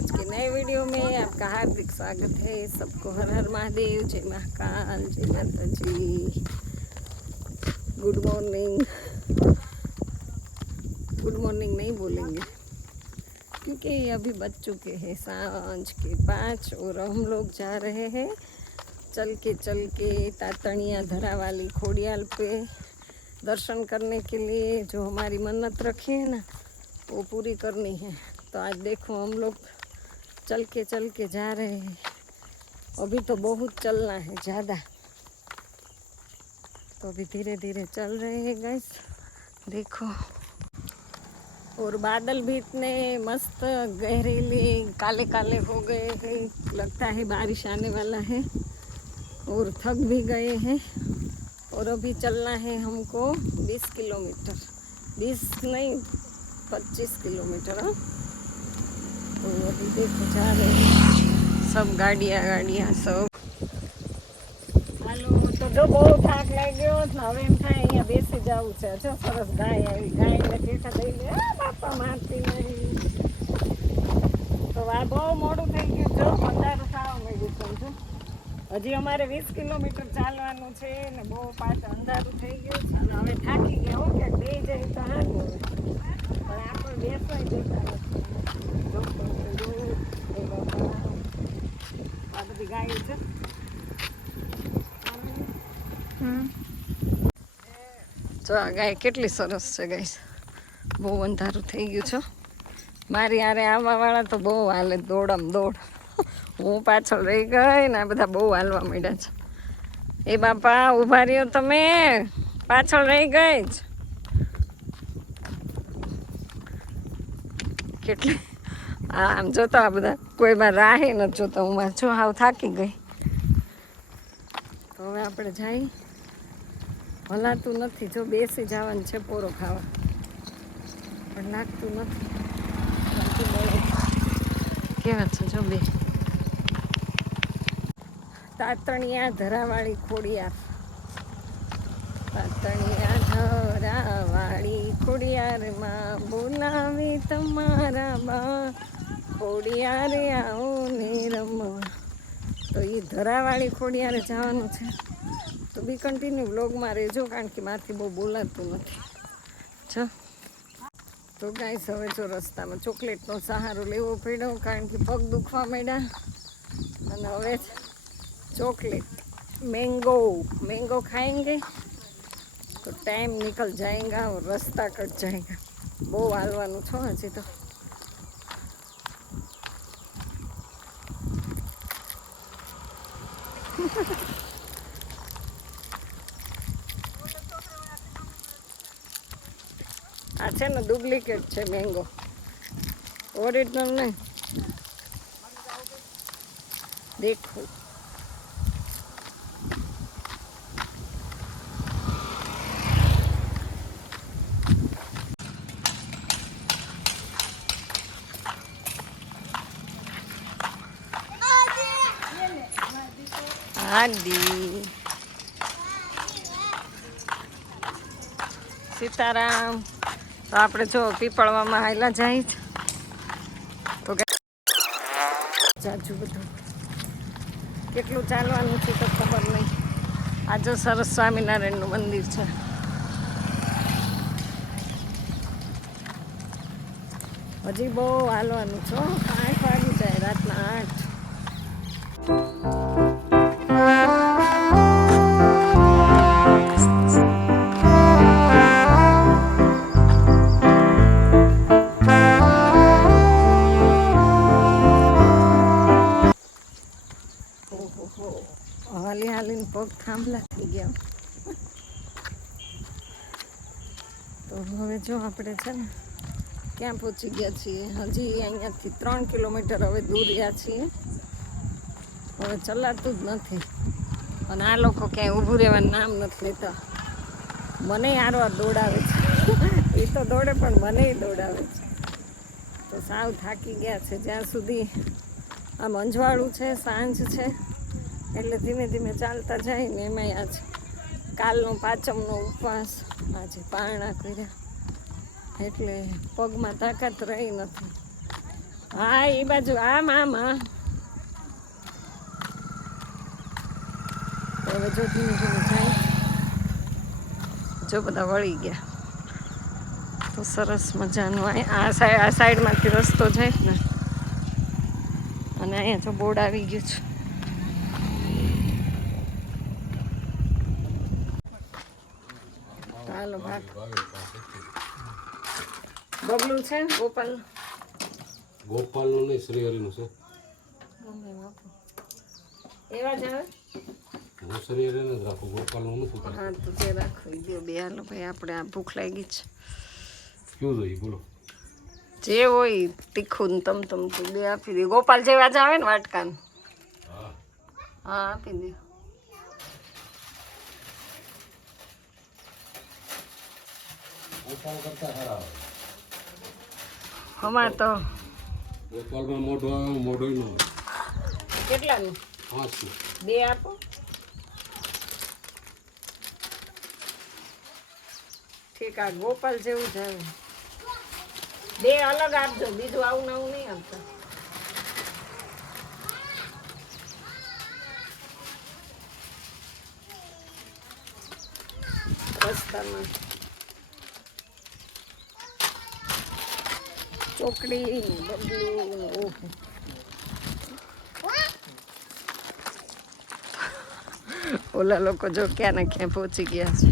आज के नए वीडियो में आपका हार्दिक स्वागत है। सबको हर हर महादेव, जय महाकाल, जय माता जी। Good morning. गुड मॉर्निंग नहीं बोलेंगे क्योंकि अभी बज चुके हैं सांझ के 5 और हम लोग जा रहे हैं चल के तातणिया धरा वाली खोड़ियाल पे दर्शन करने के लिए। जो हमारी मन्नत रखी है ना वो पूरी करनी है। तो आज देखो हम लोग चल के जा रहे हैं। अभी तो बहुत चलना है ज़्यादा, तो अभी धीरे धीरे चल रहे हैं गाइस, देखो। और बादल भी इतने मस्त गहरीले काले काले हो गए हैं, लगता है बारिश आने वाला है। और थक भी गए हैं। और अभी चलना है हमको 20 किलोमीटर, 20 नहीं 25 किलोमीटर। हाँ, तो अभी देखो जा रहे हैं सब गाड़ियाँ सब। હાલો તો જો બહુ થાક લાગ્યો ને હવે એમ થાય અહીંયા બેસી જવું છે। જો સરસ ગાય આવી, ગાયને ટેટા દઈ લે, બાપા મારતી નહીં। તો આ બહુ મોડું થઈ ગયું, જો અંધારું થવા માંડ્યું છે। જો હજી અમારે 20 કિલોમીટર ચાલવાનું છે ને બહુ પાછું અંધારું થઈ ગયું છે। હવે થાકી ગયા હો, ક્યાંક બે જાય તો સારું હોય, પણ આપણે બેસવાય જતા નથી। આ બધી ગાય છે। જો આ ગાય કેટલી સરસ છે ગાઈસ, બહુ અંધારું થઈ ગયું છે। મારી હારે આવવાવાળા તો બહુ હાલે, દોડમ દોડ। હું પાછળ રહી ગઈ ને આ બધા બહુ હાલવા માંડ્યા છે। એ બાપા ઊભા રહ્યો, તમે પાછળ રહી ગઈ જ કેટલી। આમ જોતો આ બધા કોઈમાં રાહે નથી જોતા, હું જો હાવ થાકી ગઈ। તો હવે આપણે જઈ, હલાતું નથી, જો બેસી જવાનું છે પોરો ખાવા, પણ લાગતું નથી। કેવા છે જો બે તાતણિયા ધરાવાળી ખોડિયાર, તાતણિયા ધરાવાળી ખોડિયારમાં બોલાવે તમારા બા, ખોડિયારે આવો ને રમવા। તો એ ધરાવાળી ખોડિયારે જવાનું છે। તો બી કન્ટિન્યુ વ્લોગમાં રહેજો, કારણ કે મારાથી બહુ બોલાતું નથી। જો તો ગાઈસ હવે જો રસ્તામાં ચોકલેટનો સહારો લેવો પડ્યો, કારણ કે પગ દુખવા માંડ્યા। અને હવે ચોકલેટ मैंगो खाएंगे तो टाइम निकल जाएगा और रास्ता कट जाएगा। બહુ હાલવાનું છો હજી તો। આ છે ને ડુપ્લિકેટ છે મેંગો, ઓરિજિનલ નહીં। દેખો આદિ સીતારામ। તો આપણે જો પીપળવામાં હાયલા જાય તો જાજુ બધું કેટલું ચાલવાનું છે તો ખબર નહીં। આ જો સરસ સ્વામિનારાયણનું મંદિર છે। હજી બહુ હાલવાનું છો, 8 વાગી જાય, રાતના 8। હાલીને પગ થાંભલા થઈ ગયા। તો હવે જો આપણે છે ને ક્યાં પહોંચી ગયા છીએ, હજી અહીંયાથી 3 કિલોમીટર હવે દૂર રહ્યા છીએ। હવે ચલાતું જ નથી, અને આ લોકો ક્યાંય ઊભું રહેવાનું નામ નથી લેતા। મને હારવાર દોડાવે છે, એ તો દોડે પણ મને દોડાવે છે। તો સાવ થાકી ગયા છે। જ્યાં સુધી આમ અંજવાળું છે, સાંજ છે, એટલે ધીમે ધીમે ચાલતા જાય ને। એમાંય આજ કાલનો પાંચમનો ઉપવાસ, આજે પારણા કર્યા, એટલે પગમાં તાકાત રહી નથી। હા એ બાજુ આમ આમ હા હવે જો ધીમે ધીમે જાય જો બધા વળી ગયા તો સરસ મજાનું આ સાઈડમાંથી રસ્તો જાય ને અને અહીંયા તો બોર્ડ આવી ગયું છે હાલો ભાગ બબલું છે ગોપાલ ગોપાલનું નહીં શ્રીહરિનું છે એવા જ આવે હું શ્રીહરિને જ રાખું ગોપાલનું નથી. હા તો તે રાખવી દો બે હાલો ભાઈ આપણે આ ભૂખ લાગી છે કયું જોઈએ બોલો જે હોય તીખું ને તમ બે આપી દે ગોપાલ જેવા જ આવે ને વાટકાન હા આપી દે ગોપાલ કરતા સારા આવે અમારે તો ગોપાલમાં મોઢું આવે મોઢું ન આવે કેટલાનું 5 બે આપો ઠીક આ ગોપાલ જેવું જ આવે બે અલગ આપજો બીજું આવું નવું નહીં આપતા રસ્તામાં ચોકડી બબલું ઓહો ઓલા લોકો જો ક્યાં ને ક્યાં પહોંચી ગયા છે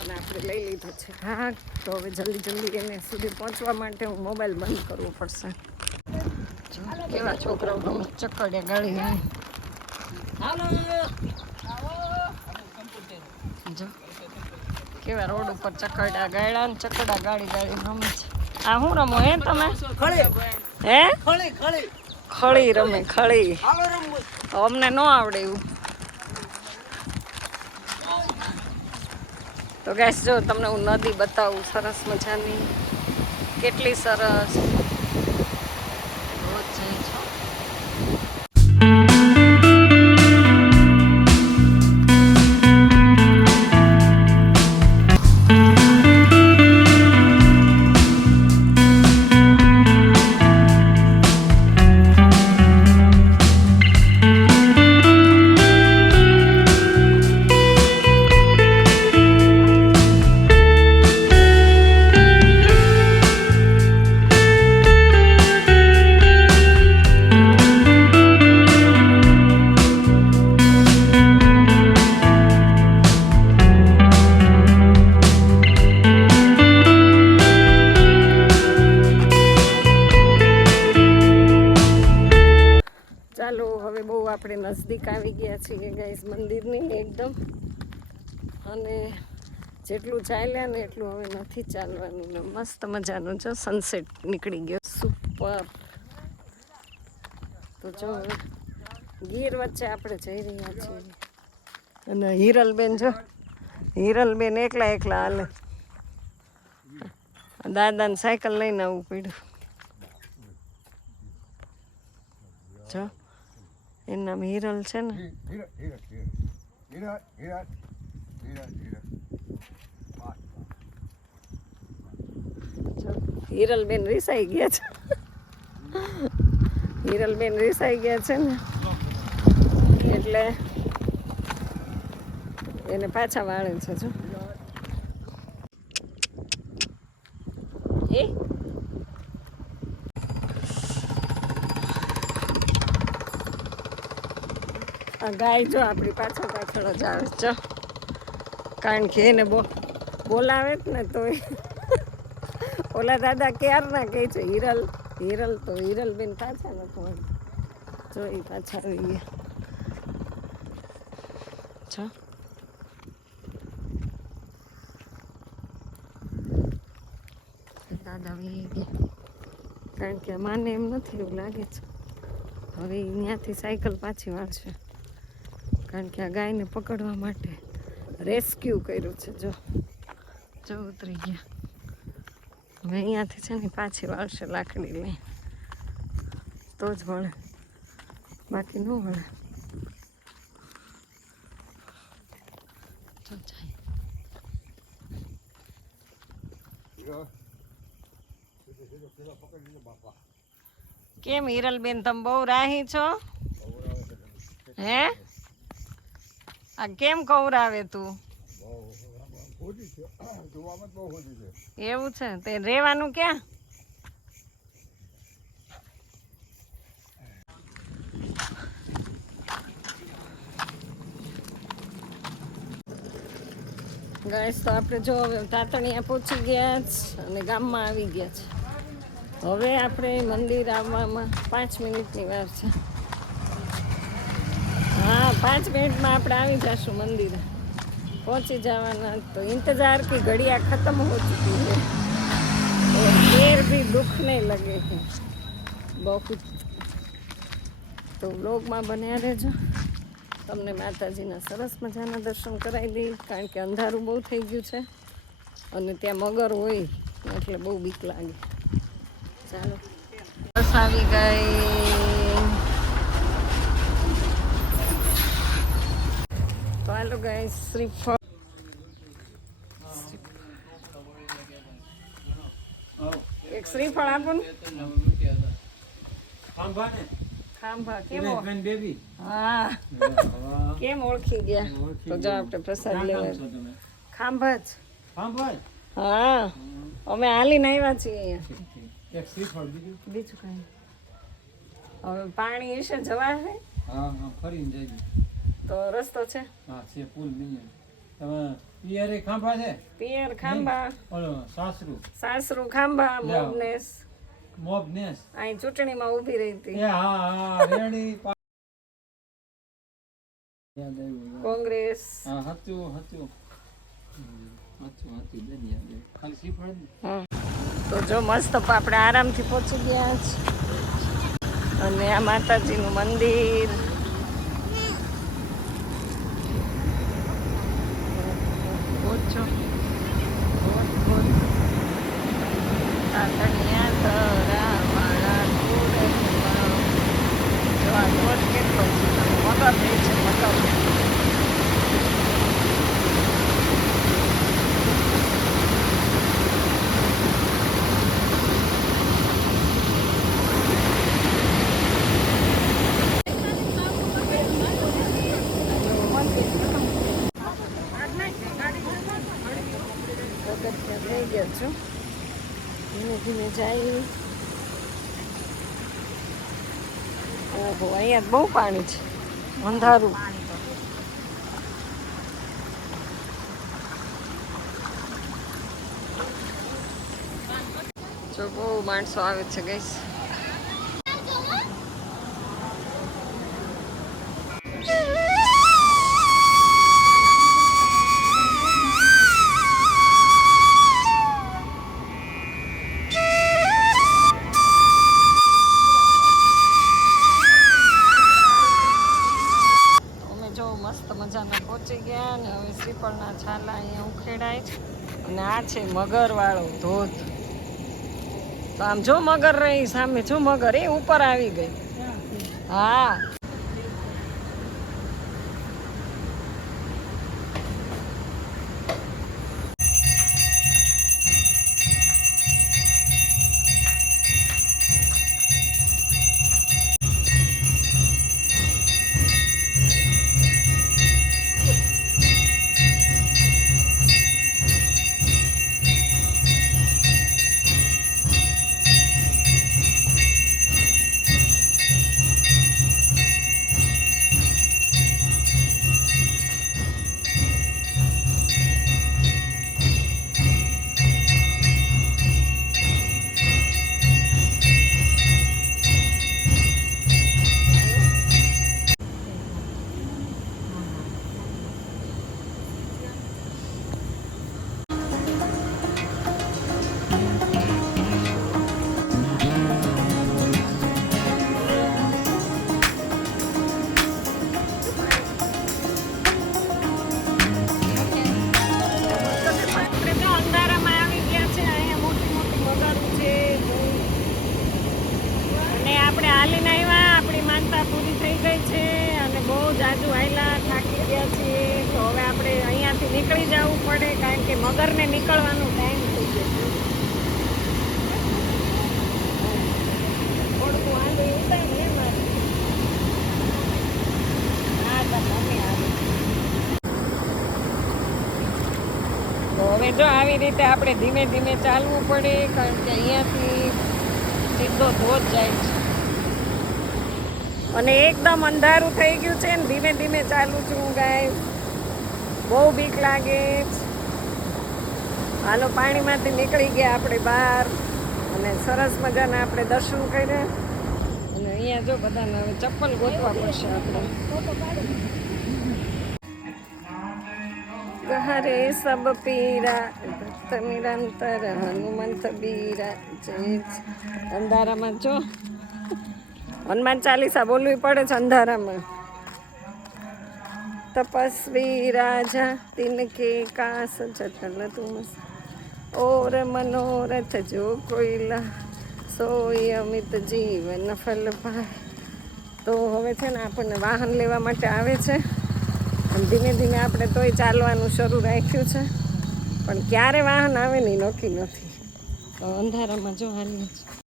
અને આપણે લઈ લીધો છે હા તો હવે જલ્દી એને સુધી પહોંચવા માટે હું મોબાઈલ બંધ કરવો પડશે કેવા છોકરાઓ ગમે ચક્કડિયા ગાડી જો કેવા રોડ ઉપર ચક્કડા ગાળ્યા ને ચક્કડા ગાડી રમે છે આ શું રમો હે તમે હે ખળી રમે ખળી અમને ન આવડે એવું તો ગેસ જો તમને હું નદી બતાવું સરસ મજાની કેટલી સરસ રોજ જાય છો ચાલો હવે બહુ આપણે નજદીક આવી ગયા છીએ ગાઈસ મંદિરની એકદમ અને જેટલું ચાલ્યા ને એટલું હવે નથી ચાલવાનું ને મસ્ત મજાનું જો સનસેટ નીકળી ગયો સુપર તો જો ગીર વચ્ચે આપણે જઈ રહ્યા છીએ અને હિરલબેન જો હિરલબેન એકલા હાલે દાદાને સાયકલ લઈને આવવું પડ્યું જો એનું નામ હિરલ છે ને હિરલબેન રીસાઈ ગયા છે હિરલબેન રીસાઈ ગયા છે ને એટલે એને પાછા વાળે છે જો એ ગાય જો આપણી પાછળ જ આવે છે કારણ કે એને બોલાવે જ ને તો ઓલા દાદા ક્યારના કહે છે હિરલ તો હિરલબેન પાછા નથી જો એ પાછા આવી ગયા છો દાદા આવી ગયા કારણ કે માને એમ નથી એવું લાગે છે હવે ત્યાંથી સાયકલ પાછી વાળશે કારણ કે આ ગાયને પકડવા માટે રેસ્ક્યુ કર્યું છે જો ઉતરી ગયા હવે અહીંયાથી છે ને પાછી વાળશે લાકડી લઈ તો જ વળે બાકી ન વળે કેમ હિરલબેન તમે બહુ રાહી છો હે? આ કેમ કવરાવે તું? એવું છે તે રેવાનું ક્યાં? ગાઈસ તો આપણે જો હવે તાતણિયા પહોંચી ગયા છે અને ગામમાં આવી ગયા છે. હવે આપણે મંદિર આવવામાં 5 મિનિટની વાર છે. હા 5 મિનિટમાં આપણે આવી જશું મંદિરે, પહોંચી જવાના. તો इंतजार की घड़ियाँ खत्म हो चुकी है और देर भी दुख नहीं लगे हैं बहुत. તો વ્લોગમાં બન્યા રહેજો, તમને માતાજીના સરસ મજાના દર્શન કરાવી દઈ, કારણ કે અંધારું બહુ થઈ ગયું છે અને ત્યાં મગર હોય એટલે બહુ બીક લાગે. ચાલો બસ આવી ગઈ. તો હાલો ગાઈસ શ્રીફળ એક શ્રીફળ આપો ને. ખાંભા કેમ હા કેમ ઓળખી ગયા? તો જો આપણે પ્રસાદ લેવા ખાંભા જ. હા અમે હાલીને આવ્યા છીએ અહીંયા. બીજું કઈ હવે પાણી વિશે જવા છે તો રસ્તો છે. પિયર ખાંભા, સાસરું ખાંભા, મોબનેસ અહીં ચૂંટણીમાં ઊભી રહી હતી કોંગ્રેસ. તો જો મસ્ત આપણે આરામથી પહોંચી ગયા છે અને આ માતાજીનું મંદિર. થઈ ગયા છું, ધીમે ધીમે જાય. ઓહો અહીંયા બહુ પાણી છે, અંધારું. જો બહુ માણસો આવે છે ગાઈસ. મજાના પહોંચી ગયા ને હવે શ્રીફળના છાલા અહીંયા ઉખેડાય છે અને આ છે મગરવાળો ધોધ. તો આમ જો મગર રહી સામે, જો મગર એ ઉપર આવી ગઈ. હા નીકળી જવું પડે કારણ કે મગરને નીકળવાનો ટાઈમ થઈ ગયો. થોડું વાંધો અને જો આવી રીતે આપણે ધીમે ધીમે ચાલવું પડે, કારણ કે અહીંયાથી સીધો ધોધ જાય છે અને એકદમ અંધારું થઈ ગયું છે ને ધીમે ધીમે ચાલું છું ગાઈસ. બહુ બીક લાગે છે. હાલો પાણીમાંથી નીકળી ગયા આપણે બહાર અને સરસ મજાના આપણે દર્શન કર્યા. અને અહીંયા જો બધાને હવે ચપ્પલ ગોતવા પડશે આપણે. ગહરે સબ પીરા ભક્ત નિરંતર હનુમંત બીરા. અંધારામાં જો હનુમાન ચાલીસા બોલવી પડે છે અંધારામાં. તપસ્વી રાજા તિનકે કાસ જટલ તુમ ઓર મનોરથ જો કોઈલા સોય અમિત જીવન ફલ પાય. તો હવે છે ને આપણને વાહન લેવા માટે આવે છે અને ધીમે ધીમે આપણે તોય ચાલવાનું શરૂ રાખ્યું છે, પણ ક્યારે વાહન આવે નહીં નક્કી નથી. તો અંધારામાં જો હાલી છે.